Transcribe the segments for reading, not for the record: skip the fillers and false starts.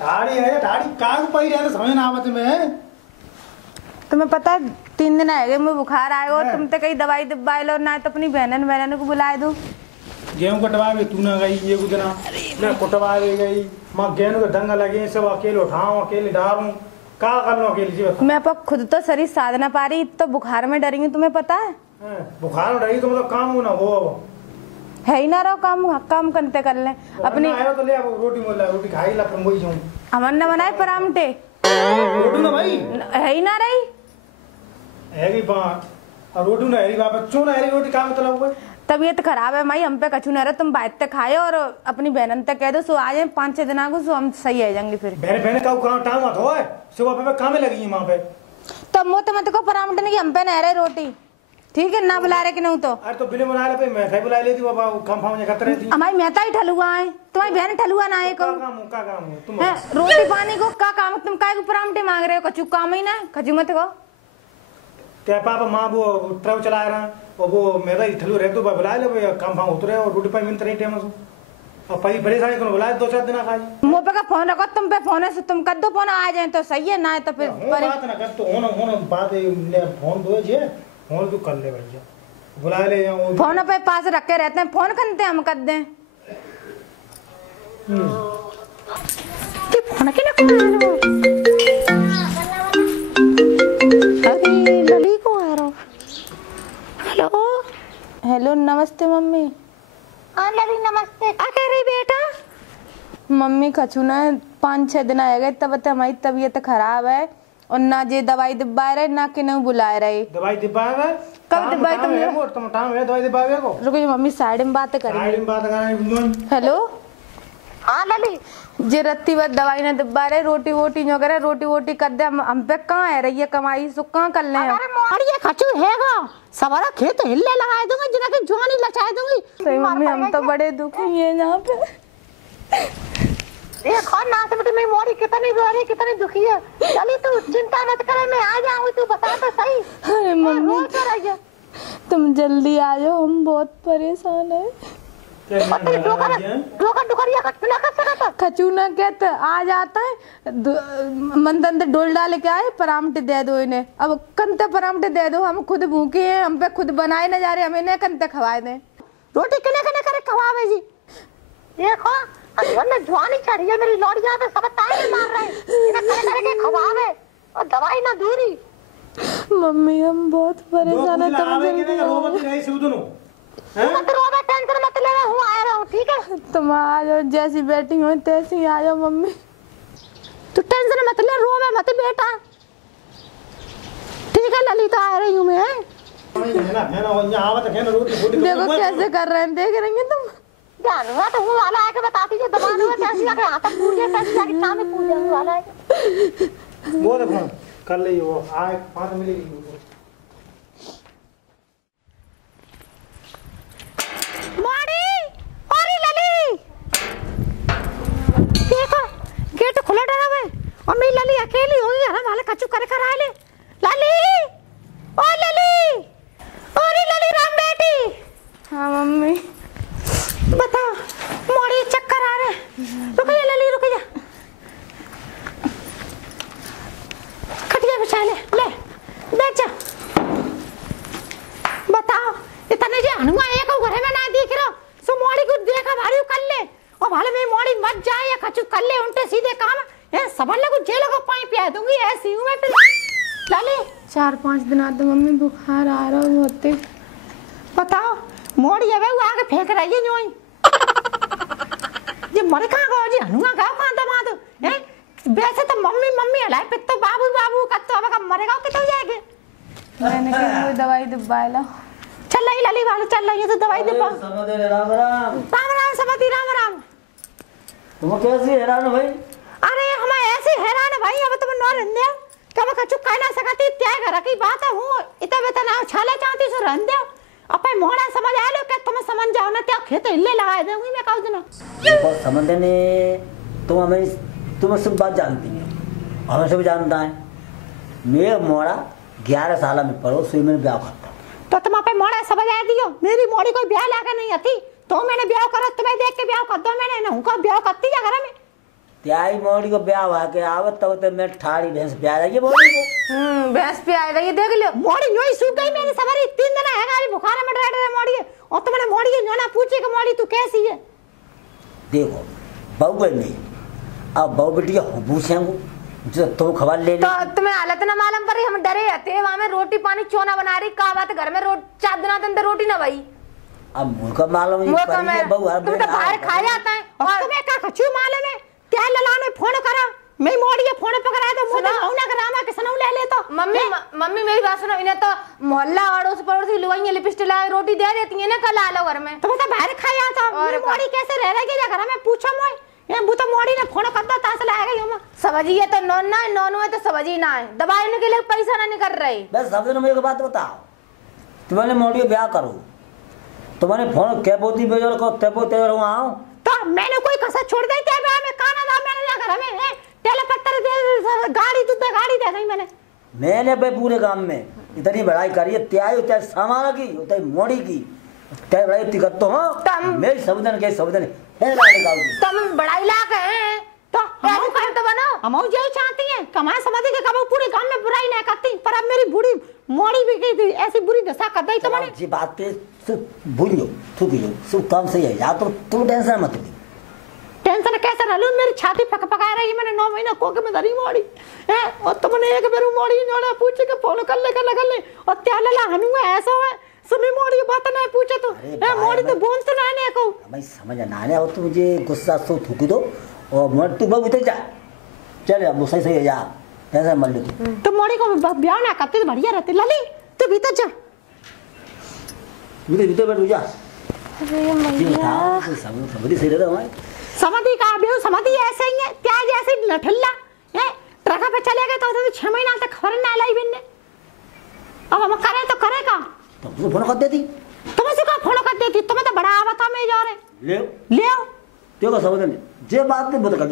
ठाड़ी है ठाड़ी काग पई रहे समझ ना आवत में। तुम्हें पता है 3 दिन आएगे मुझे बुखार आएगा और तुम तो कहीं दवाई दिवाई लो ना तो अपनी बहन को बुला दो। गेहूं कटवा के तू ना गई ये कुछ ना कटवा गई मां गेहूं के ढंग लगे सब अकेले उठाऊं अकेले डालूं का कर लो अकेले। मैं पर खुद तो शरीर साध ना पा रही तो बुखार में डरी हूँ तुम्हें पता है। बुखार में डरी तो मतलब काम हो ना हो है ही ना रहो काम करते कर ले अपनी आयो तो ले अब रोटी मोला रोटी खाई ला फिर वही जाऊं हमन ने बनाए परामटे रोटी ना भाई है ही ना रही हैगी बा और रोटी ना हैगी बा बच्चों ना हैगी रोटी का मतलब हुआ तबीयत खराब है माई हम पे कछु ना रहे तुम बात तक खाए और अपनी बहन तक कह दो सो आ जाए 5-6 दिन आगो सो हम सही आ जाएंगे फिर बहन का टाइम मत हो सुबह पे काम लगी है वहां पे तो मत को परामटे नहीं हम पे न रहे रोटी ठीक है ना बुला रहे कि नहीं तो अरे तो बिना बुला रहे मैं थे बुला लेती बाबा काम फाम करते रहती हमारी मेहता ही ठलुआ है तुम्हारी बहन ठलुआ ना है का काम है तुम रोटी पानी को का काम तुम काय को परामटे मांग रहे हो कछु काम ही ना खजू मत को क्या पापा मां वो ट्रक चला रहा और वो मेरा ठलू रह तो बुला ले काम फाम उतरे और रोटी पानी मिलते रही टाइम और पई परेशानी को बुलाए 2-4 दिन खा मुंह पे का फोन रखो तुम पे फोन है से तुम कर दो फोन आ जाए तो सही है ना तो फिर बात ना कर तो होना बात फोन दो जे फोन तो कर ले भैया बुला ले फोन पे पास रख के रहते हैं फोन करते हम कर दें फोन के ना अरे लली को आ रहा हेलो हेलो नमस्ते मम्मी। हाँ लली नमस्ते। क्या कह रही बेटा? मम्मी कछु ना 5-6 दिन आएगा तब हमारी तबीयत खराब है और ना जे दवाई दिबा रहे ना कि नहीं बुला रहे। दवाई दिबा है कब दिबाई तुम टाइम है दवाई दिबा को रुको मम्मी साइड में बात करेंगे। हेलो हाँ लली जे रत्ती बात दवाई ना दिबा रहे रोटी वोटी जो करे रोटी कर दे हम पे कहाँ है रही है कमाई सो कहाँ कर ले अरे खचू हैगा सवारा खेत हिलने लगा दूंगी जिना की जवानी लचाए दूंगी। सही मम्मी हम तो बड़े दुखी हैं यहाँ पे देखो ना तो मेरी मोरी कितनी रो रही कितनी दुखी है। चली तू चिंता मत करे मैं आ जाऊंगी तू बता तो सही। अरे मम्मी तुम जल्दी आ जाओ हम बहुत परेशान है। खचूना कहते आ जाता है मंदन डोल डाल के आए परामटे दे दो इन्हें अब कंते परामटे दे दो हम खुद भूखे हैं हम पे खुद बनाए न जा रहे हमें नहीं कंते खवाए दे रोटी कने कने करे खवावे जी। देखो अरे जवानी चढ़ी है मेरी लौड़िया पे सब ताए मार रहे इन्हें कने करे के खवावे और दवाई ना दूरी। मम्मी हम बहुत परेशान है तुम टेंशन मत ले हूँ आ रहा हूँ ठीक है। तुम आ जाओ जैसी बैठी हो तैसी आ जाओ मम्मी तू टेंशन मत ले रोवे मत बेटा ठीक है ललिता आ रही हूँ मैं। देखो कैसे कर रहे हैं देख रहे हैं तुम जानूंगा तो हूँ वाला आके बताती है दबान में कैसी आके आता पूछे कैसी आके शाम में पूछ जाऊँ वाला है वो देखो कर ले वो आए 5 मिलेगी गेट खुला डरा हुआ और मेरी लली अकेली होगी हमारे वाले कच्चू करे कर आए ले लली ओ लली राम बेटी। हाँ मम्मी बता मोड़ी चक्कर आ रहे रुक जा लली रुक जा खटिया बिछा ले बैठ जा बताओ इतने जे हनुआ एक घर में ना दिख रहा सो मोड़ी को देखा भारी कर ले और भाले में मोड़ी मत जाए या कछु कर ले उल्टे सीधे काम है समझ ले को जेल को पानी पिया दूंगी ऐसी हूं मैं लाली 4-5 दिन आते मम्मी बुखार आ रहा है बहुत बताओ मोड़ी है वो आगे फेंक रही है यूं ये मरे कहां गो जी हनुआ गांव कहां दमाद है वैसे तो मम्मी हलाए पे तो बाबू का तो अब मरेगा कितो जाएगा मैंने कहा कोई दवाई दिबा लो चल रही लली वाले चल रही है तो दवाई दिबा राम समझी राम तुम कैसी हैरान भाई? अरे हम ऐसे हैरान भाई अब तुम न रहंदे कब कछु कह ना सकती त्या घर की बात है हूं इतना बेटा ना छाले चाहती सो रहंदे अपे मोड़ा समझ आ लो कि तुम समझ जाओ ना त्या खेत हिले लगा दूंगी मैं कहू दिन देखो समझने तुम सब बात जानती हो हमें सब जानता है मैं मोड़ा 11 साल में पढ़ो सुई में ब्याह करता तो तुम अपे मोड़ा समझ आ दियो मेरी मोड़ी कोई ब्याह लाके नहीं आती तो मैंने ब्याह करा तुम्हें देख के ब्याह कर दो मैंने ना उनका ब्याह करती है घर में त्याई मोड़ी को ब्याह हुआ के आवत तब तो मैं ठाड़ी भैंस ब्याह रही है मोड़ी को। भैंस पे आ रही देख लो मोड़ी न्योई सूख गई मेरी सवारी 3 दिन है गाली बुखार में बैठ रहे मोड़ी और तुमने मोड़ी के न्योना पूछे कि मोड़ी तू कैसी है। देखो बहू है नहीं अब बहू बेटी भूसेंगो जो तुम खबर ले तो तुम्हें हालत ना मालूम पर हम डरे रहते हैं। वहां में रोटी पानी चोना बना रही का बात घर में 4 दिन रोटी ना भाई। अब मुर्गा मालूम नहीं पर ये बहू हर तुम तो बाहर खा जाता है और तुम्हें का खचू मालूम है क्या ललाने फोन करा मैं मोड़ी के फोन पकड़ा तो मुझे ना करामा के सनऊ ले ले तो मम्मी मेरी बात सुनो। इन्हें तो मोहल्ला अड़ोस पड़ोसी लुगाइयां लिपस्टिक लगा रोटी दे देती है ना कल आ लो घर में। तुम तो बाहर खा जाता और मोड़ी कैसे रह रही है घर में पूछो मोय ये बू तो मोड़ी ने फोन करता तास लाएगा यो मैं समझिए तो नॉन है तो समझी ना है दबाने के लिए पैसा ना निकल रहे। बस सब ने मुझे एक बात बताओ तुम्हारे मोड़ी ब्याह करो तुम्हारे फोन क्या बोती बेजर को तेबो तेवर हुआ आओ तो मैंने कोई कसर छोड़ दी थे मैं काना था मैंने ना घर में टेलीपत्तर दे गाड़ी दूध गाड़ी दे दी मैंने भाई पूरे गांव में इतनी बड़ाई करी है त्याई त्याई सामान की त्याई मोड़ी की त्याई बड़ाई इतनी कर तो हाँ मेरी सबदन के सबदन तुम बड़ाई लाख हैं तो ऐसे तो बनो हम यही चाहती हैं कमाए समझी के कब पूरे गांव में बुराई नहीं करती पर अब मेरी बूढ़ी मोड़ी भी गई थी ऐसी बुरी दशा कर दी तुम्हारी जी बात पे सिर्फ भूल लो थूक लो सिर्फ काम सही है या तो तुम टेंशन मत ली। टेंशन कैसे रहलू मेरी छाती पका रही मैंने 9 महीना कोके में धरी मोड़ी है और तुमने एक बेरू मोड़ी नोड़ा पूछे के फोन कर ले और त्या लला हनु ऐसा है सुनी मोड़ी बात नहीं पूछे तो ए मोड़ी तो बोल तो नाने को भाई समझ ना आने और तू मुझे गुस्सा सो थूक दो और मोड़ तू बहुत इधर जा चल अब सही सही जा ऐसा मर ले तो मोड़ी को ब्याह ना करते तो बढ़िया रहते लली तू भीतर जा भीतर बैठ जा। अरे मैया समझी सही रहता हमारे समाधि का बेहू समाधि ऐसे ही है क्या जैसे लठल्ला है ट्रक पे चले गए तो 6 महीना तक खबर ना लाई बिन्ने अब हम करे तो करेगा तो मुझे फोन कर देती तुम्हें से का फोन कर देती तुम्हें तो बड़ा आवता में जा रहे ले आओ देखो समझ में जे बात नहीं बता कर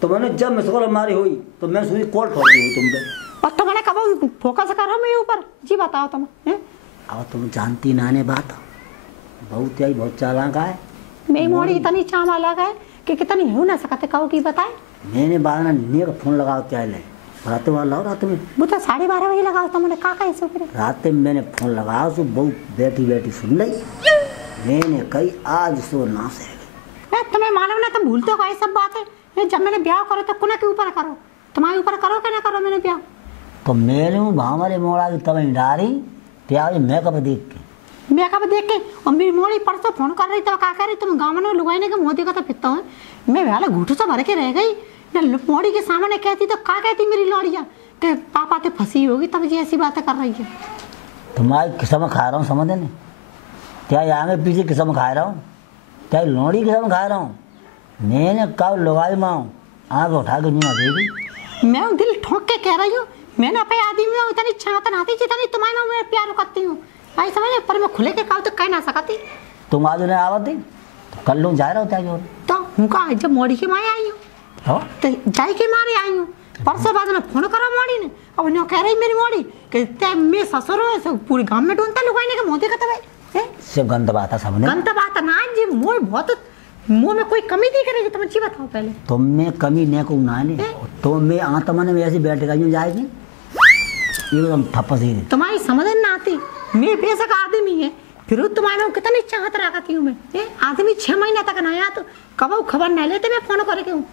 तो मैंने जब मिसकॉल मारी हुई तो मैं सोची कॉल ठोक दी तुम पे और तुमने कब फोकस करो मेरे ऊपर जी बताओ तुम अब तुम जानती नाने बात बहुत चालाक है मेरी मोड़ी इतनी चामा लगा है कि कितनी हो ना सकते कहो की बताए मैंने बारह ने फोन लगाओ क्या ले रात में लाओ रात में वो तो 12:30 बजे लगाओ तुमने का कैसे फिर रात में मैंने फोन लगाओ तो बहुत बैठी सुन ली मैंने कही आज सो ना से तुम्हें मालूम ना तुम भूलते हो सब बात है जब मैंने ब्याह करो तो कुना के ऊपर करो तुम्हारे ऊपर करो कि ना करो मैंने ब्याह तो मेरे भावरे मोड़ा की तब डारी त्याग मेकअप देख के और मेरी मोड़ी परसों फोन कर रही तो क्या कह रही तुम गाँव में लुगाईने के मुँह देखा तो फिरता हूँ मैं वाला घूटू सा भर के रह गई मोड़ी के सामने कहती तो क्या कहती मेरी लौड़िया कि पापा तो फंसी होगी तब जी ऐसी बातें कर रही है तुम्हारी किस्म खा रहा हूँ समझ नहीं क्या आगे पीछे किस्म खा रहा हूँ क्या लौड़ी किस्म खा रहा हूँ मैंने कब लगाई माँ आग उठा के नहीं देगी मैं दिल ठोक के कह रही हूँ मैंने अपने आदमी में उतनी चाहत आती जितनी तुम्हारे में मैं प्यार करती हूँ आई समझ पर मैं खुले के कहा तो कह ना सकती तुम आज उन्हें आवत दी तो कल लोग जा रहा होता है तो उनका जब मोड़ी के माए आई हूँ तो जाई के मारे आई हूँ परसों बाद में फोन करा मोड़ी ने अब उन्हें कह रही मेरी मोड़ी कि मैं ससुर हो पूरे गांव में ढूंढता लुगाईने के मुँह देखा भाई सिर्फ गंद बात है सबने गंद बात ना जी मोह बहुत मुँह में कोई कमी नहीं करेगी तुम अच्छी बताओ पहले तुम में कमी नहीं को ना तो मैं आत्मा ने ऐसी बैठ गई जाएगी एकदम थप्पा सी तुम्हारी समझ ना आती मैं बेशक आदमी है फिर तुम्हारे कितनी चाहत रखती हूँ मैं आदमी 6 महीना तक ना आया तो कब खबर नहीं लेते मैं फोन करके हूँ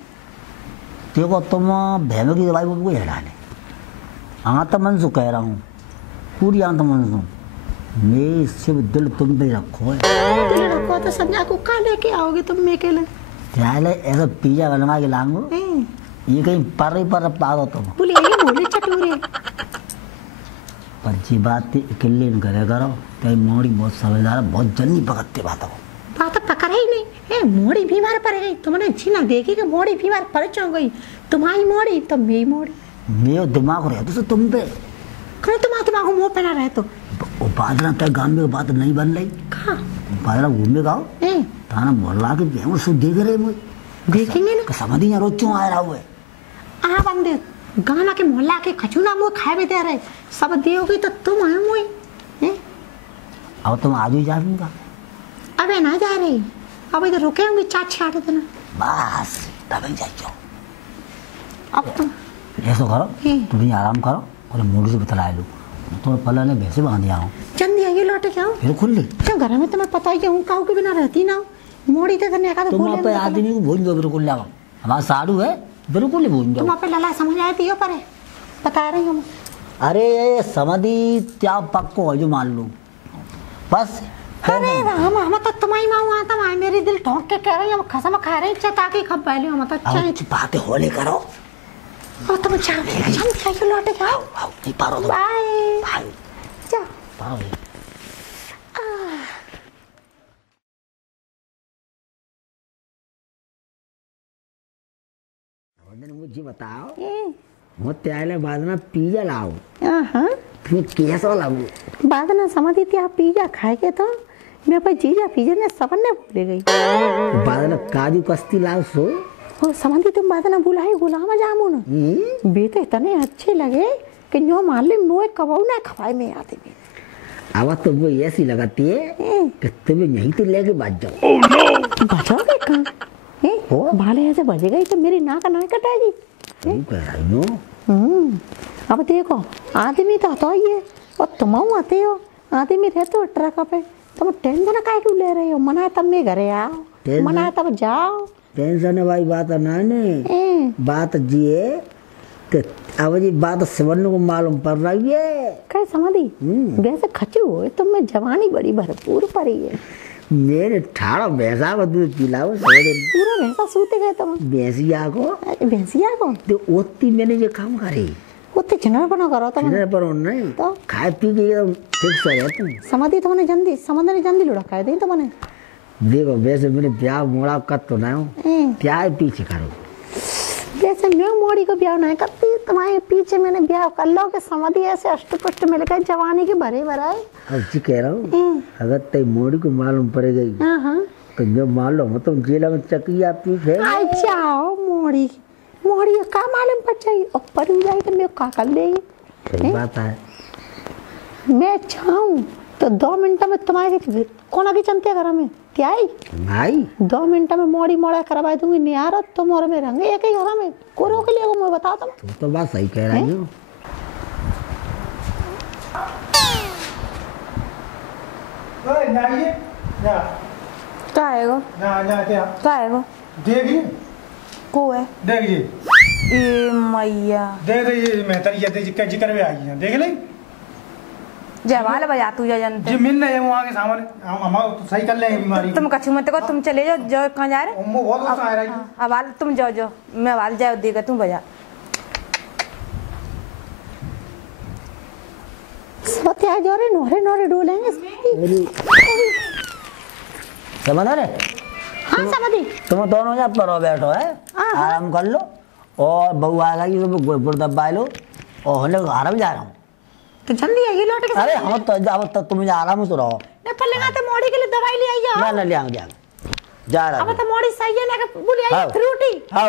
देखो तुम बहनों की दवाई को हटाने आत्मन से कह रहा हूँ पूरी आत्मन से मैं सिर्फ दिल तुम पे रखो दिल रखो तो संध्या को कहाँ लेके आओगे तुम मैं के लिए ऐसा पिज्जा बनवा के लाऊंगा ये कहीं पर पा दो तुम बोले चटूरे पर जी बात अकेले न करे करो कहीं मोड़ी बहुत समझदार है बहुत जल्दी पकड़ते बात पकड़ ही नहीं मोड़ी बीमार पड़ गई तुमने जीना देखी कि मोड़ी बीमार पड़ गई तुम्हारी मोड़ी तो मेरी मोड़ी मेरा दिमाग रहे तो तुम पे क्यों तुम्हारा दिमाग मुँह पे ना रहे तो बादला तक गांव में बात नहीं बन रही कहाँ बादला घूमने गाओ ताना मोहल्ला के बेहू सब देख रहे मुझे देखेंगे ना समझ नहीं रोज क्यों आ रहा हुआ आ बंदे गाना के मोहल्ला के खचूना मुँह खाए भी दे रहे सब देगी तो तुम है मुँह अब तुम आज ही जाऊंगा अबे ना जा रही अब इधर रुके होंगे 4-6 दिन बस तब जाइयो अब तुम ऐसा करो तुम आराम करो और मूडी से बतला लो तो पहले ने भैंसे बांध दिया हूँ चंदी ये लौटे क्या फिर खुल ली क्या घर में तुम्हें पता ही है हूँ काऊ के बिना रहती ना मोड़ी के करने का तो तुम आप आदमी को भूल दो बिल्कुल लगा हमारा साड़ू है बिल्कुल नहीं भूल तुम दो आप लला समझ आए थी पर बता रही हूँ अरे समाधि त्या पक्को है जो मान लो बस अरे राम हम तो तुम्हारी माँ हुआ था माँ मेरी दिल ठोक के कह रही हम खसम खा रहे चता की खप पहले हम तो अच्छा बातें होले करो और तुम चाह हम क्या लौटे जाओ नहीं पारो बाय भाई जा पारो मुझे बताओ मुझे आले बाद में पिज्जा लाओ हाँ तुम्हें कैसा लागू बाद में समझ थी आप पिज्जा खाए के तो मैं पर जीजा पिज्जा ने सबने भूल गई बाद में काजू कश्ती लाओ सो और समझ तुम बाद में बुलाए गुलाम जामुन बेटे इतने अच्छे लगे कि नो मालूम नो कबाऊ ना खवाए में आते भी आवाज तो वो ऐसी लगाती है कि तुम्हें यहीं तो लेके भाग जाओ बचाओगे कहाँ भाले ऐसे बजेगा ही तो मेरी नाक ना कटाएगी अब देखो आदमी तो आता ही है और तुम आते हो आदमी रहते हो ट्रक पे तुम टेंशन काहे क्यों ले रहे हो मना तब मैं घरे आओ मना तब जाओ टेंशन वाली बात ना ने बात जी है कि अब जी बात सवर्ण को मालूम पड़ रही है क्या समाधि वैसे खचू हो तुम में जवानी बड़ी भरपूर पड़ी है मेरे ठाड़ा भैंसा को दूध पिलाओ पूरा भैंसा सूते गए तुम भैंसिया को तो ओती मैंने ये काम करे उतने चिनर बना करो तुम चिनर पर नहीं तो खाए पी के एकदम फिक्स है तू समाधि तुमने जल्दी समझ ने जल्दी लुढ़ा खाए दी तुमने देखो वैसे मैंने ब्याह मोड़ा कत तो ना हो क्या है पीछे करो जैसे मैं मोड़ी को ब्याह नहीं करती तुम्हारे पीछे मैंने ब्याह कर लो कि समाधि ऐसे अष्टपुष्ट मिल गए जवानी के भरे भराए अब जी कह रहा हूँ अगर तेरी मोड़ी को मालूम पड़ गई तो जो मान लो तुम जेल में चकिया पीछे जाओ मोड़ी मोड़ी का मालूम पड़ जाएगी और पड़ जाए तो मैं का कर लेगी सही बात है मैं चाहूँ तो 2 मिनट में तुम्हारे कोना की चमते घर में क्या आई भाई 2 मिनट में मोड़ी मोड़ा करवा दूंगी नहीं आ रहा तुम और मैं रंगे एक ही घर में कोरो के लिए मैं बता तुम तो बात सही कह रही हो का आएगा का आएगा देगी को है देख जी ए मैया देख ये मेहतर ये जिक्र में आई है देख ले जवाल बजा तू जा जानते जी मिल नहीं है वहाँ के सामने हम तो सही कर लेंगे बीमारी तुम कछु मत को तुम चले जाओ जो कहाँ जा रहे उम्मो बहुत गुस्सा आ रहा है अब आल तुम जाओ जो मैं वाल जाओ देगा तुम बजा सोते आ जा रहे नोरे डोलेंगे समझ रहे हाँ समझी तुम दोनों जब परो बैठो है आराम कर लो और बहू आएगा ये सब गोलपुर दबा लो और हम लोग आराम जा रहा हूँ तो जल्दी आइए लौट के अरे हम तो अब तक तुम आराम से रहो ने पल्ले का तो मोड़ी के लिए दवाई ले आई ना ना ले आऊंगा जा रहा अब तो मोड़ी सही है ना कि बोली आई फ्रूटी हां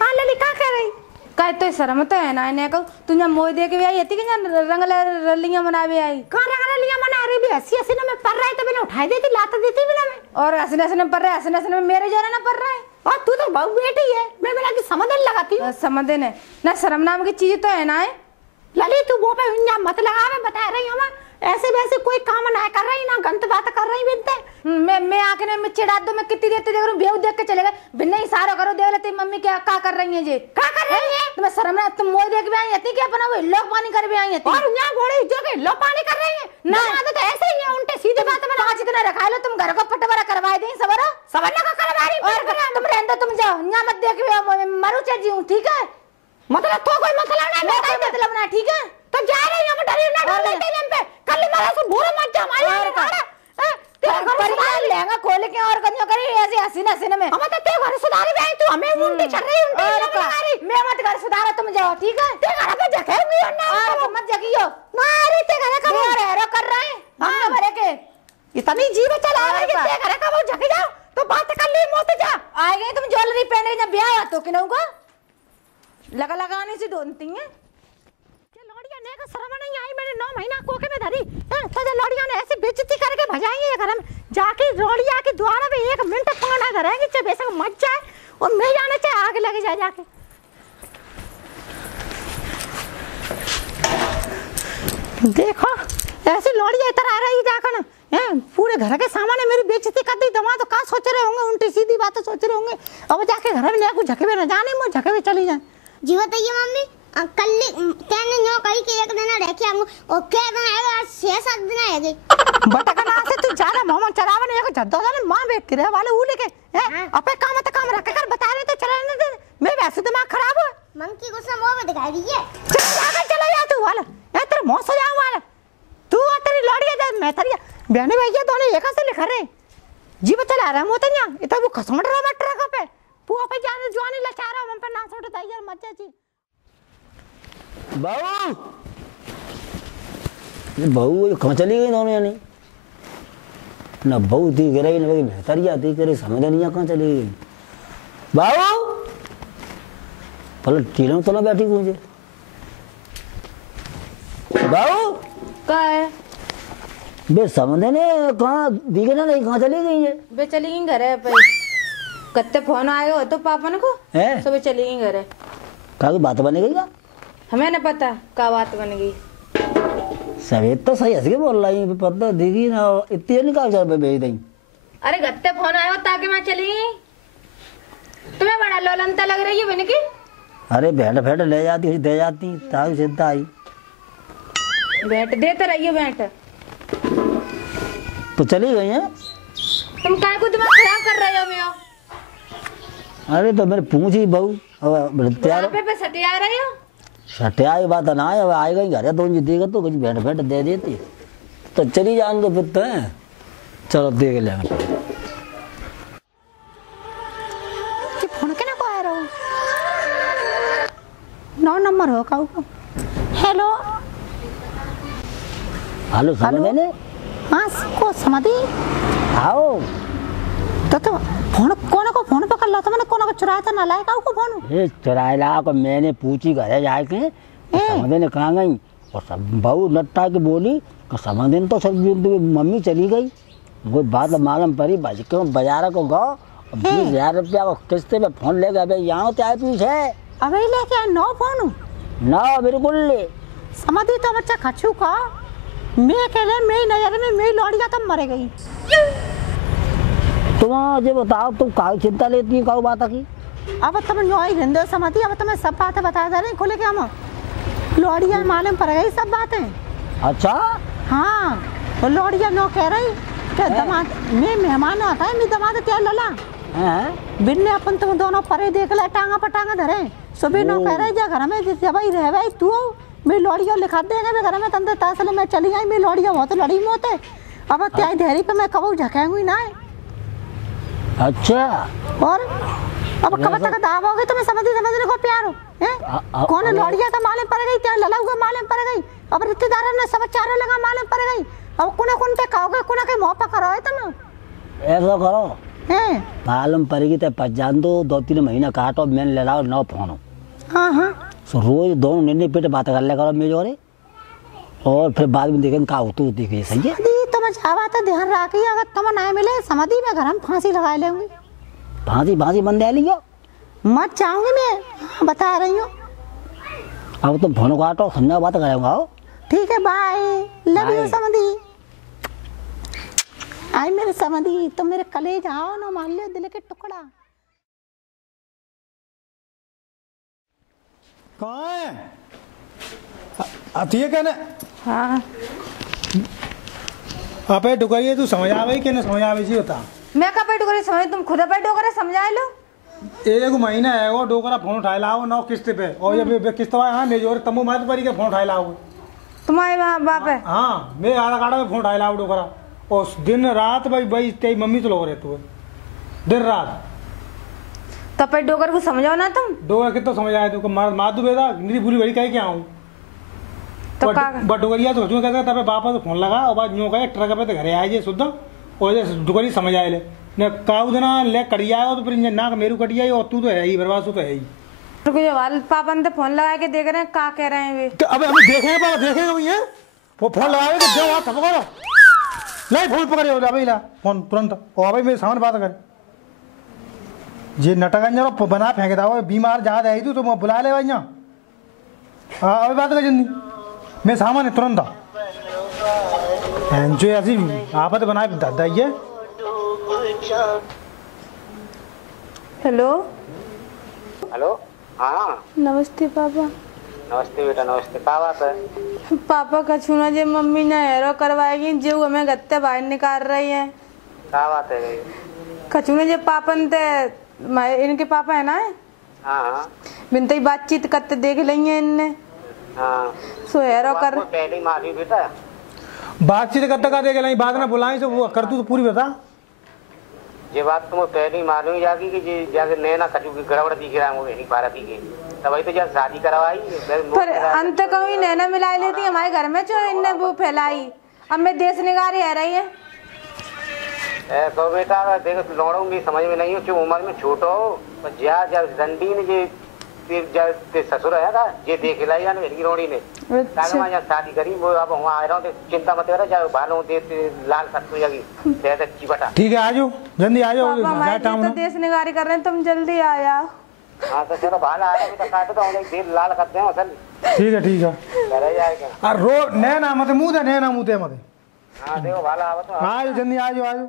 हां लली का कह रही काय तो शर्म तो है ना इने को तू ना मोय दे के भी आई एती के रंग रलियां मनावे आई कहां रंग रलियां मना रही भी ऐसी ना मैं पढ़ रही तो मैंने उठाई देती लात देती भी ना मैं और हंसने पड़ रहा है हंसने में मेरे जोरा ना पड़ रहा है और तू तो बहू बेटी है मैं बिना की समझ लगाती हूं समझ ने ना शर्म नाम की चीज तो है ना है लली तू वो पे मत लगा मैं बता रही हूं ऐसे वैसे कोई काम ना कर रही ना गलत बात कर रही बिनते मैं आके ना मैं चिढ़ा दूं मैं कितनी देर देख रहा हूं बेहू देख के चले गए बिना इशारा करो देख लेती मम्मी क्या कर रही है जी क्या कर रही है तुम्हें शर्म ना तुम मोय देख भी आई थी क्या अपना वो लोग पानी कर भी आई थी और यहां घोड़े जो के लो पानी कर रही है ना आदत ऐसे ही है उल्टे सीधे बात में आज इतना रखा लो तुम घर को पटवारा करवा दें सबर का करवा रही और तुम रहने तुम जाओ यहां मत देख भी मरू चाची हूं ठीक है मतलब तो कोई मतलब नहीं मतलब ना ठीक है तो जा रही हूं डरी ना डरते टाइम पे कल मारा से भूरा मत जा मारे परिवार लेगा खोल के और कन्या करे ऐसे हसीना में हम तो ते घर सुधारी भी आई तू हमें उल्टी चढ़ रही मैं मत घर सुधारा तुम जाओ ठीक है ते घर पे जगेगी और ना मत जगियो ना अरे ते घर का और हैरो कर रहे हैं हम भरे के इतनी जीव चला रही है ते घर का वो जग जाओ तो बात कर ली मत जा आ गए तुम ज्वेलरी पहन के जब ब्याह तो कि नहुगा लगाने से ढूंढती हैं ये लौड़िया ने का शर्म नहीं आई मैंने 9 महीना कोके में धरी तो जो लौड़िया ने ऐसी बेइज्जती करके भजाएंगे ये घर में जाके लौड़िया के द्वारा में 1 मिनट पाना करेंगे चाहे बेशक मच जाए और मैं जाने चाहे आग लग जाए जाके देखो ऐसी लौड़ी इधर आ रही जाकर है, पूरे घर के सामने मेरी बेइज्जती कर दी। दमा तो का सोच रहे होंगे, उल्टी सीधी बातें सोच रहे होंगे। अब जाके घर में कुछ झके में न जाने, मुझे झके में चली जाए। जी बताइए मम्मी, कल तेने नो कही कि एक दिन रह के आऊं और के दिन आएगा, आज 6-7 दिन आएगी। बटकना से तू ज्यादा मोहम्मद चरावन एक जद्दो जाने मां बेट के वाले ऊ लेके हैं, अपे काम तो काम रख कर बता रहे तो चला दे। मैं वैसे दिमाग खराब है, मन की गुस्सा मुंह में दिखाई दी है। चला जा तू वाला, ए तेरे मुंह से जाऊं वाला तू और तेरी लौड़ी है। मैं तेरी बहने भैया दोनों एक से लिख रहे जीव चला रहा मोते ना इतना वो खसमट रहा मैं ट्रक पे तू पे जाने जवानी लचा रहा हम पे ना छोड़ दे यार मत जी। बहू बहू कहाँ चली गई दोनों यानी ना बहू थी गिर न बेहतरिया थी करे समझ नहीं कहाँ चली गई। बहू पहले टीलों तो ना बैठी मुझे बहू का है बे समझे ने कहाँ दिखे ना नहीं कहाँ चली गई है। बे चली गई घर है पे कत्ते फोन आएगा हो तो पापा ने को हैं सब चली गई घर है। कहाँ की बात बने गई क्या हमें न पता का बात बन गई। सवेद तो सही हंस के बोल रही है पता दिखी ना इतनी नहीं कागजात पे भेज दी। अरे गत्ते फोन आयो ताकि मैं चली गई। तुम्हें बड़ा लोलंता लग रही है बन की। अरे भेंट भेंट ले जाती दे जाती ताकि चिंता आई बैठ देते रहिए बैठ। तो चली गई है। तुम काय को दिमाग खराब कर रहे हो मैं। अरे तो मैंने पूछी बहू तैयार पे सटे आ रहे हो सटिया की बात ना है आई गई घर तो देगा तो कुछ भेंट भेंट दे देती तो चली जान दो फिर तो चलो देख लेंगे। फोन के ना को आ रहा हो 9 नंबर हो काऊ को हेलो हेलो समझ ने हाँ को समाधि आओ तो फोन कोने को फोन पकड़ ला तो मैंने कोने को चुराया था ना लाए काऊ को फोन ये चुराएला को मैंने पूछी घर जाए के समझ ने कहाँ गई और सब बहू नट्टा के बोली समझ ने तो सब मम्मी चली गई कोई बात मालूम पड़ी बज क्यों बाजार को गो 20,000 रुपया को किस्ते पे फोन ले गए यहाँ तो आए पीछे अबे लेके आए 9 फोन ना बिल्कुल ले समाधि तो बच्चा खचू का मैं अकेले मेरी नजर में मेरी लौड़िया तो मर गई। तुम मुझे बताओ तुम काई चिंता लेती है काऊ बात की। अब तुम नो ही रहंदे समाधि अब तुम्हें सब बातें बता दे रही खोले के हम लौड़िया मालूम पड़ गई सब बातें। अच्छा हाँ तो लौड़िया नो कह रही कि दमाद मैं मेहमान आता है मैं दमाद क्या लला हैं बिन्ने अपन तुम दोनों परे देख ले टांगा पटांगा धरे सुबह नो कह रही जा घर में जब ही रह भाई तू मेरी लौड़िया लिखा देंगे घर में तंदे तासले मैं चली आई मेरी लौड़िया बहुत लड़ी मोते अब त्याई धैरी पे मैं कबू झकेंगी ना। अच्छा और अब कब तक दावोगे तुम्हें समझने को प्यार हो हैं कौन लौड़िया तो मालूम पड़ गई क्या लला हुआ मालूम पड़ गई अब रिश्तेदारों ने सब चारों लगा मालूम पड़ गई अब कुने कुन पे खाओगे कुने के मुंह पकड़ो है तुम ऐसा करो हैं मालूम पड़ेगी तो पहचान दो 2-3 महीना काटो मैंने ले लाओ 9 फोन हाँ हाँ सो रोज दोनों निन्ने पेट बात कर ले करो मेरे जोरे और फिर बाद में देखें का होती देखिए सही है। तुम जावा तो ध्यान रखिए अगर तुम ना मिले समाधि में घर में फांसी लगा लेंगे भांसी बंद है लियो मत चाहूंगी मैं बता रही हूँ। अब तुम फोन काटो समझा बात करेंगे ठीक है बाय लव यू समाधि आई मेरे समाधि तुम मेरे कलेज आओ ना मान लियो दिल के टुकड़ा। कहाँ है आती है क्या ना हाँ आप डुकरिए तू समझ आ गई कि ना समझ आ गई होता मैं कब डोकरे समझ तुम खुद पे डोकरे समझा लो। 1 महीना है वो डोकरा फोन उठाए लाओ 9 किस्त पे और ये किस्त हाँ मेजोर तम्बू मात परी के फोन उठाए लाओ तुम्हारे बाप है हाँ मैं आड़ा काड़ा में फोन उठाए लाओ डोकरा और दिन रात भाई तेरी मम्मी तो लोग रहते हुए दिन रात तो पे डोकर को समझाओ ना तुम डोकरा कितना समझ आया तू माधु बेदा निरी बुरी बड़ी कहे क्या हूँ तो बट डोकरिया तो जो कहता तब बापा तो फोन लगा और बाद यूँ कहे ट्रक पे तो घरे आए जे शुद्ध और डुकरी समझ आए ले ने काऊ देना ले कटिया तो फिर ना मेरू कटिया और तू तो है ही बर्बाद तू तो है ही रुको वाल पापा ने फोन लगा के देख रहे हैं का कह रहे हैं वे तो अब हम देखेंगे पापा देखेंगे भैया वो फोन लगावे तो जाओ आप पकड़ो नहीं फोन पकड़े हो जा भाई ला फोन तुरंत और भाई मेरे सामने बात कर ये नटगंज बना फेंके था वो बीमार जहाँ आई तू तो मैं बुला ले भाई यहाँ हाँ अभी बात कर जल्दी मेरे सामने तुरंत जो ऐसी आफत बनाए दाइए। Hello hello. हाँ नमस्ते पापा। नमस्ते बेटा नमस्ते। क्या बात है? पापा कछु ना जे मम्मी ने हेरो करवाएगी जो हमें गत्ते बाहर निकाल रही है। क्या बात है? कछु ना जे पापा ने इनके पापा है ना। हाँ हाँ बिनते ही बातचीत करते देख लेंगे इनने। हाँ सो हेरो कर पहले ही मारी बेटा। बातचीत करते का देख लेंगे, बात ना बुलाएं तो वो कर तू पूरी बता। ये बात तुम्हें पहले ही मालूम जागी कि जाके नैना कचू की गड़बड़ दिख रहा है वो नहीं पा रही थी तभी तो जब शादी करवाई पर अंत कहीं नैना मिला लेती हमारे घर में जो इनने वो फैलाई। अब मैं देश निगारी है रही है। तो बेटा देखो लौड़ों भी समझ में नहीं हो क्यों उम्र में छोटो हो जब रंडी ने जे ते ससुर है ना ये देख लाई जाने मेरी रोड़ी ने जब शादी करी वो अब वहाँ आ रहा हूँ चिंता मत करो चाहे भालो दे लाल सत्तू जागी चिपटा। ठीक है आ जाओ जल्दी आ जाओ। पापा हमारे तो देश निगारी कर रहे हैं तुम जल्दी आ जाओ। हाँ तो चलो भाला आ रहा है काट दो देर लाल करते हैं असल। ठीक है करे जाएगा। और रो नैना मत मुँह दे नैना मुँह दे मत। हाँ देखो भाला आवा तो आ जाओ जल्दी आ जाओ आ जाओ।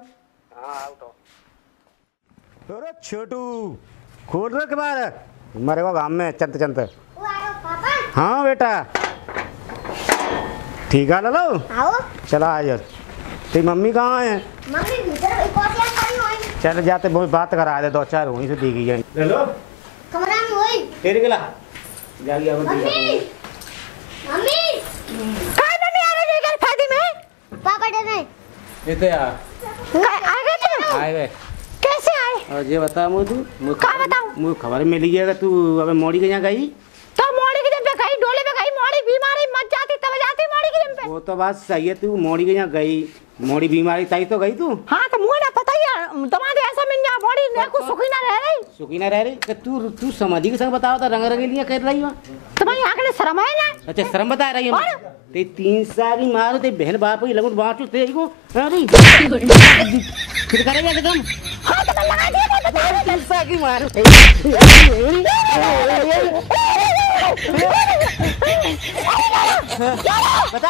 हाँ आओ तो अरे छोटू खोल रहे के बार मरे को गाँव में चंत चंत। हाँ बेटा ठीक है लो आओ चला आ जा। तेरी मम्मी कहाँ है? मम्मी भीतर कोटियां करी होई चल जाते बहुत बात करा दे दो चार वहीं से देखी जाए। ले लो कमरा में होई तेरी गला जागी अब मम्मी मम्मी काय मम्मी आ रही है फायदे में? पापा डर रहे ये तो यार आ गए तुम? आए वे कैसे आए? और ये बता मुझे तू क्या बताऊं? मुझे खबर मिली है तू अबे मोड़ी के यहाँ गई तो मोड़ी के जब पे गई डोले पे गई मोड़ी बीमारी मत जाती तब जाती मोड़ी के जब पे। वो तो बात सही है तू मोड़ी के यहाँ गई मोड़ी बीमारी ताई तो गई तू। हाँ तो मुझे ना पता ही है तुम्हारे ऐसा मिल जा बॉडी ने कुछ सुखी ना रह रही। सुखी ना रह रही कि तू समाधि के संग बताओ तो रंग रंगीलियां कर रही हो। तुम्हारी आंख में शर्म है ना? अच्छा शर्म बता रही है ते 3 साल की मारो ते बहन बाप की लगन बांटो तेरी को अरे फिर करेगा एकदम। हाँ तो मैं लगा दिया 3 साल की मारो बता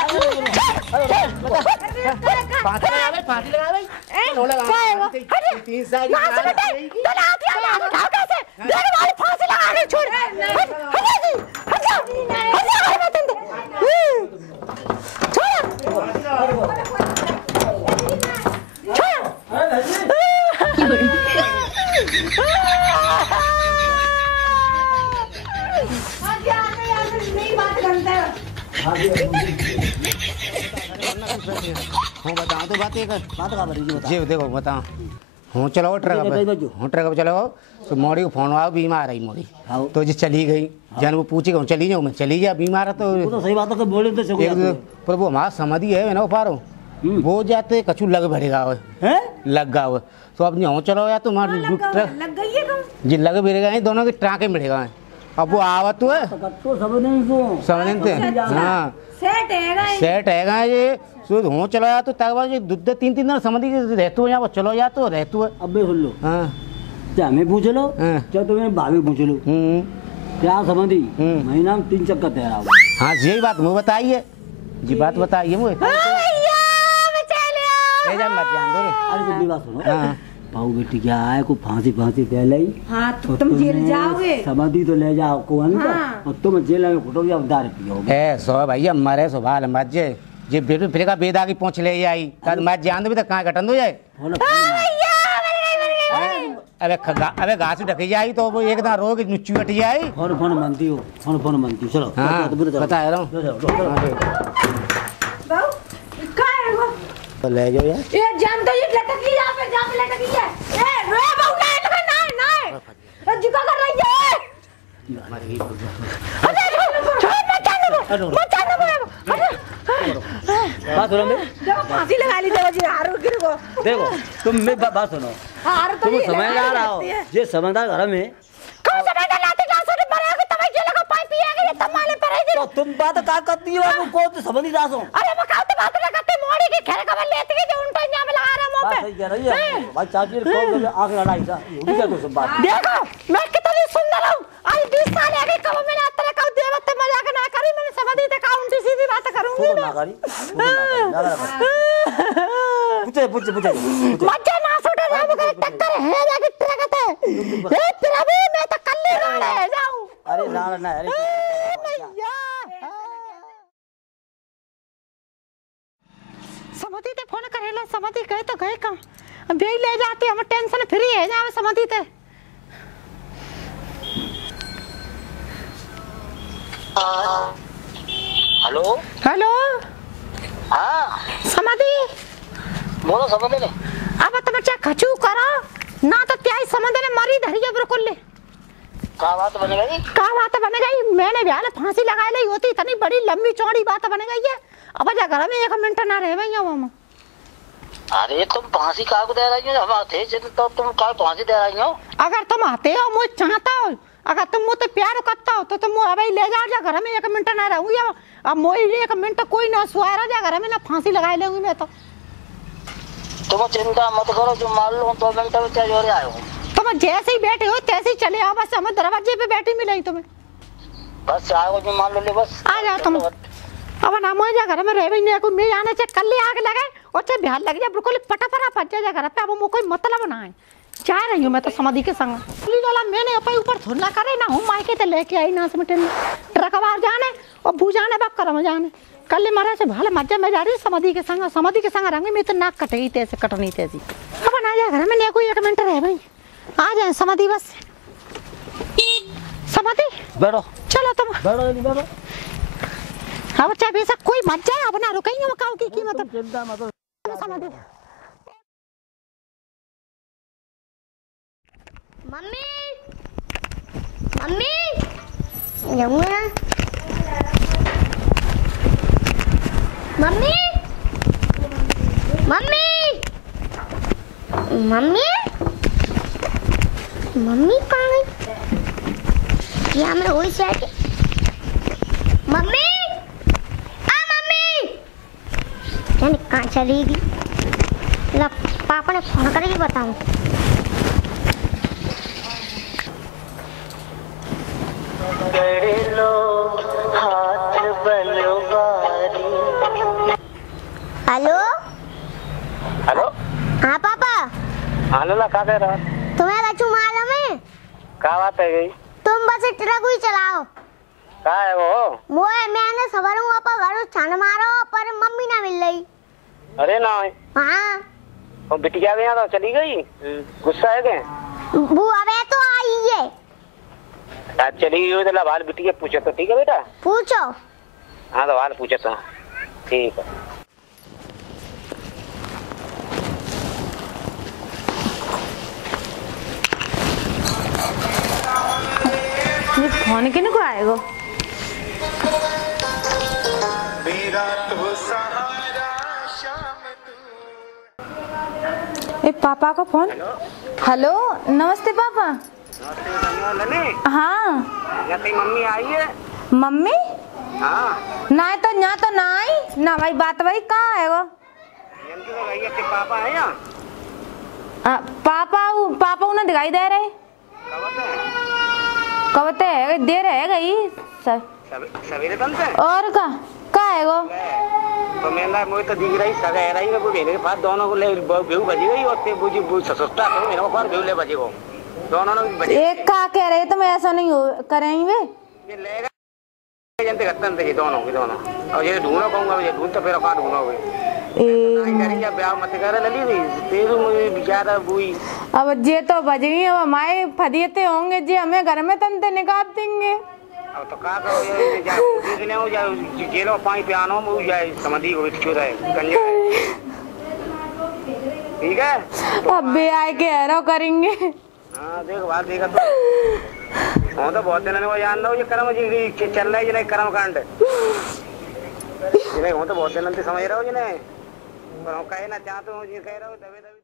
फांसी लगा भाई चलो लगा 3 साल की मारो तो ना आती है उठाओ कैसे मेरे वाली फांसी लगा के छोड़ हट जा हट जा मत दे हाँ बताओ तो बात बात का बड़ी बता। जी देखो बताओ हूँ चलो ट्रक हूँ ट्रक पर चलो तो मोड़ी को फोन आओ बीमार आई मोड़ी तो जी चली गई जन वो पूछी कहूँ चली जाऊँ मैं चली गया बीमार है तो सही बात है बोले तो पर वो हमारा समाधि है ना पारो वो जाते कछु लग भरेगा लग गा तो अब यहाँ चलो या तो लग गई है जी लग भिड़ेगा दोनों के टाँके मिलेगा अब वो आवत तो है समझते हाँ सेट है ये सो हो चलो या तो तक बाद 2-3 दिन समझ रहतु यहाँ चलो या तो रहतु है। अब सुन लो हाँ चाहे हमें पूछ लो चाहे तुम्हें भाभी पूछ लो क्या समझी महीना में 3 चक्कर तैयार आओ। हाँ यही बात मुझे बताइए जी बात बताइए मुझे मत जान दो रे। अरे कुछ बात सुनो भाऊ बेटी क्या है को फांसी पहले ही। हाँ तो तुम जेल जाओगे समाधि तो ले जाओ को और तुम जेल में फुटोगे अब दारू पियोगे। ए सो भैया मरे सवाल मत जे बेटे फिर का बेदा की पहुंच ले आई कल मैं जान दो तो कहां घटन हो जाए। अबे घास ढकी जाई तो वो एकदम रोग नुच्ची हट जाए। फोन मानती हो फोन मानती हो चलो हाँ बता रहा हूँ तो ले जाओ यार ये जान तो ये लटकी यहां पे जहां पे लटकी है ए रे बाबू नहीं झुका कर रही है बात सुनो जब फांसी लगा ली जब जी हारो गिर को देखो तुम मेरी बात सुनो हार तो तुम समझदार आओ ये समझदार घर में कौन समझदार लाते क्लास में पढ़े हो तब जेल का पाइप पिएगा ये तब माले पढ़े जी तो तुम बात का करती हो वो को तो समझ नहीं रहा हूं। अरे मैं कहते बात ना करते मोड़ी के खेल का लेते के जो उनका यहां में लगा रहा मुंह पे सही कह रही है भाई चाची को आंख लड़ाई था ये क्या तो सब बात देखो मैं कितनी सुंदर हूं आज 20 साल आ गए कब मैंने तेरे का देवत मजाक ना करी मैंने समझी ते का उल्टी सीधी बात करूंगी ना करी पूछे मजा ना छोटे ना मगर टक्कर है जाके ट्रक है ए प्रभु मैं तो कल्ली रह जाऊं अरे ना अरे मैया समझी ते फोन करेला समझी गए तो गए का अब यही ले जाते हम टेंशन फ्री है जा समझी ते हेलो हेलो हाँ समझी बोलो समझ ले अब तुम चाहे खचू करो ना तो क्या ही समझ ने मरी धरिया बिल्कुल ले क्या बात बन गई क्या बात बन गई मैंने ब्याह फांसी लगा ली होती इतनी बड़ी लंबी चौड़ी बात बन गई है अब जा घर में 1 मिनट ना रह भैया मामा अरे तुम फांसी का को दे रही हो हम आते तो तुम का फांसी दे रही हो अगर तुम आते हो मुझे चाहता हो अगर तुम मुझे प्यार करता हो तो तुम अभी ले जा घर में 1 मिनट ना रहूंगी अब मोई 1 मिनट कोई ना सुहारा जा घर में ना फांसी लगा लेंगी मैं तो तुम चिंता मत करो जो मान लो 2 मिनट में क्या जोरे आए हो तुम जैसे ही बैठे हो तैसे ही चले आओ बस हम दरवाजे पे बैठी मिलेगी तुम्हें बस आओ जो मान लो ले बस आ जाओ तुम अब ना मोई जा घर में रह भी नहीं को मैं आने से कल आग लगे और चाहे बिहार लग जाए बिल्कुल पटापरा फट जा घर पे अब वो कोई मतलब ना है जा रही हूँ मैं तो समाधि के संग वाला मैंने अपने ऊपर थोड़ा करे ना हूँ मायके ते लेके आई ना समझे ट्रकवार जाने और भू जाने बाप करम जाने कल मारे से भाले मज्जा में जा रही समाधि के संग रंग में तो नाक कटेगी तैसे कटनी तैसी अब ना जा घर में ले कोई 1 मिनट रह भाई आ जाए समाधि बस समाधि बैठो चलो तुम बैठो अब चाहे बेशक कोई मत जाए अब ना रुकेंगे मकाऊ की कीमत चिंता मत समाधि mummy mummy Yamuna mummy mummy mummy mummy कहाँ गई यहाँ में वही सेट मम्मी आ मम्मी जाने कहाँ चली गई ला पापा ने फोन करके बताऊं हेलो हेलो हाँ पापा हाँ लोला क्या कह रहा तुम्हें कछु मालूम है क्या बात है गई तुम बस ट्रक ही चलाओ क्या है वो है मैंने सबर हूँ पर घर छन मारो पर मम्मी ना मिल रही अरे ना हाँ वो बिटिया गया तो चली गई गुस्सा है क्या वो अबे तो आई है आज चली गई हो तो लाल बिटिया पूछो तो ठीक है बेटा पूछो हाँ तो हाल पूछो तो ठीक है ये फोन किन को आएगा ए पापा का फोन हेलो नमस्ते पापा हाँ मम्मी आई है मम्मी हाँ ना तो ना आई ना भाई बात भाई कहाँ है वो पापा है यहाँ पापा उन्हें दिखाई दे रहे कब है दे रहे गई सवेरे तन से और का है वो तो मैं मुझे तो दिख रही सगा रही है वो मेरे के पास दोनों को ले बेहू बजी गई और ते बुझी बुझ सस्ता तो मेरे को पर बेहू ले बजी को दोनों ने बजी एक का कह रहे तो मैं ऐसा नहीं हो करेंगे ये लेगा जनते खत्म थे दोनों और ये ढूंढो कहूंगा ये ढूंढ तो फिर का ढूंढोगे नहीं करेंगे ब्याह मत करे लली नहीं तेरू मुझे बेचारा बुई अब जे तो बज गई अब हमारे फदियते होंगे जे हमें घर में तंते निकाल देंगे अब तो का करो ये जा देखने हो जा जेलो पानी पे आनो मुझे जाए समझी को क्यों रहे कन्या ठीक है अब भी आए के हैरो करेंगे हाँ देखो बात देखा तो हाँ तो बहुत दिन वो जान लो ये कर्म जी चल रहा है जिन्हें कर्म कांड जिन्हें हो तो बहुत दिन समझ रहा हो जिन्हें पर कहे ना चाहते हो ये कह रहा हो दबे दबे